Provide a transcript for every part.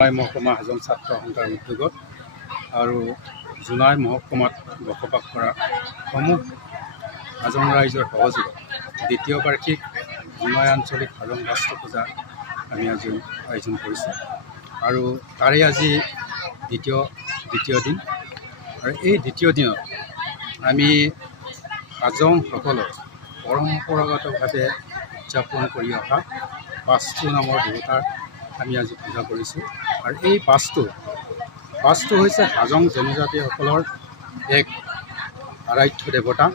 মহকুমা হাজং ছাত্ৰ সন্থাৰ উদ্যোগত আৰু জোনাই মহকুমাত বসবাস কৰা সমূহ হাজং ৰাইজৰ সহযোগত দ্বিতীয় বাৰ্ষিক জোনাই আঞ্চলিক হাজং ৰাষ্ট্ৰ পূজা আমি আজি আয়োজন কৰিছোঁ আৰু তাৰে আজি দ্বিতীয় দিন আৰু এই দ্বিতীয় দিনত আমি হাজংসকলৰ পৰম্পৰাগতভাৱে উদযাপন কৰি অহা বাস্তু নামৰ দেৱতাৰ আমি আজি পূজা কৰিছোঁ আৰু এই বাস্তু হৈছে হাজং জনজাতিসকলৰ এক আৰাধ্য দেৱতা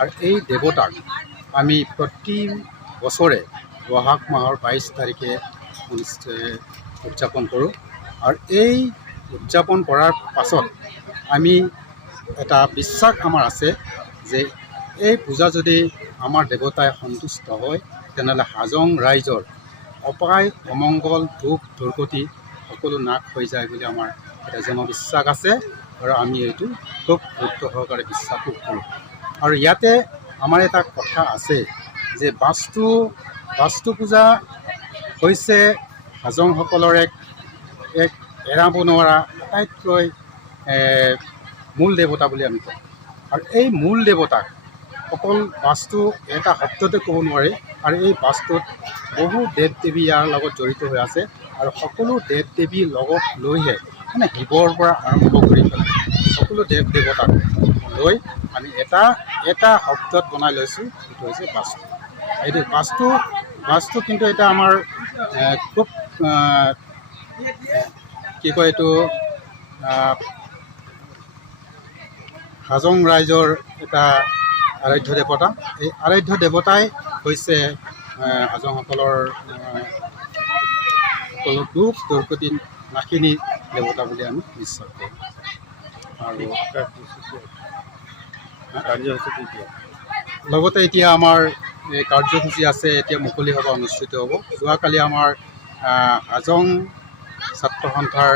আৰু এই দেৱতাক আমি প্ৰতি বছৰে বহাগ মাহৰ 22 তাৰিখে উদযাপন কৰোঁ আৰু এই উদযাপন কৰাৰ পাছত আমি এটা বিশ্বাস আমাৰ আছে যে এই পূজা যদি আমাৰ দেৱতাই সন্তুষ্ট হয় তেনেহ'লে হাজং ৰাইজৰ অপায় অমংগল দুখ দুৰ্গতি সকলো নাশ হৈ যায় বুলি আমাৰ এটা জনবিশ্বাস আছে আৰু আমি এইটো খুব গুৰুত্ব সহকাৰে বিশ্বাসো কৰোঁ আৰু ইয়াতে আমাৰ এটা কথা আছে যে বাস্তু পূজা হৈছে হাজংসকলৰ এক এৰাব নোৱাৰা আটাইতকৈ মূল দেৱতা বুলি আমি কওঁ আৰু এই মূল দেৱতাক অকল বাস্তু এটা শব্দতে ক'ব নোৱাৰে আৰু এই বাস্তুত বহু দেৱ দেৱী ইয়াৰ লগত জড়িত হৈ আছে আৰু সকলো দেৱ দেৱীৰ লগত লৈহে মানে শিৱৰ পৰা আৰম্ভ কৰি পেলাই সকলো দেৱ দেৱতাক লৈ আমি এটা শব্দত বনাই লৈছোঁ সেইটো হৈছে বাস্তু। এইটো বাস্তু কিন্তু এটা আমাৰ খুব কি কয় এইটো হাজং ৰাইজৰ এটা আৰাধ্য দেৱতা। এই আৰাধ্য দেৱতাই হৈছে হাজংসকলৰ সকলো দুখ দুৰ্গতি নাশিনী দেৱতা বুলি আমি বিশ্বাস কৰোঁ আৰু লগতে এতিয়া আমাৰ এই কাৰ্যসূচী আছে। এতিয়া মুকলি সভা অনুষ্ঠিত হ'ব। যোৱাকালি আমাৰ হাজং ছাত্ৰ সন্থাৰ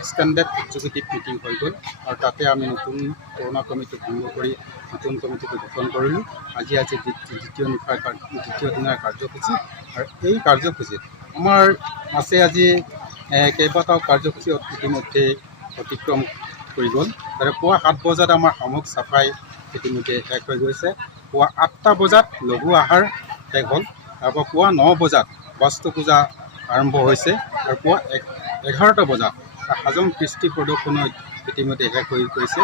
এক্সটেণ্ডেড এক্সিকিউটিভ মিটিং হৈ গ'ল আৰু তাতে আমি নতুন পুৰণা কমিটি ভংগ কৰি নতুন কমিটিটো গঠন কৰিলোঁ। আজি দ্বিতীয় দিনৰ কাৰ্যসূচী আৰু এই কাৰ্যসূচীত আমাৰ আছে আজি কেইবাটাও কাৰ্যসূচী ইতিমধ্যে অতিক্ৰম কৰি গ'ল। তাৰে পুৱা 7 বজাত আমাৰ সামূহিক চাফাই ইতিমধ্যে শেষ হৈ গৈছে। পুৱা 8টা বজাত লঘু আহাৰ শেষ হ'ল। তাৰপৰা পুৱা 9 বজাত বাস্তু পূজা আৰম্ভ হৈছে আৰু পুৱা 11টা বজাত হাজং কৃষ্টি প্ৰদৰ্শনী ইতিমধ্যে শেষ হৈ গৈছে।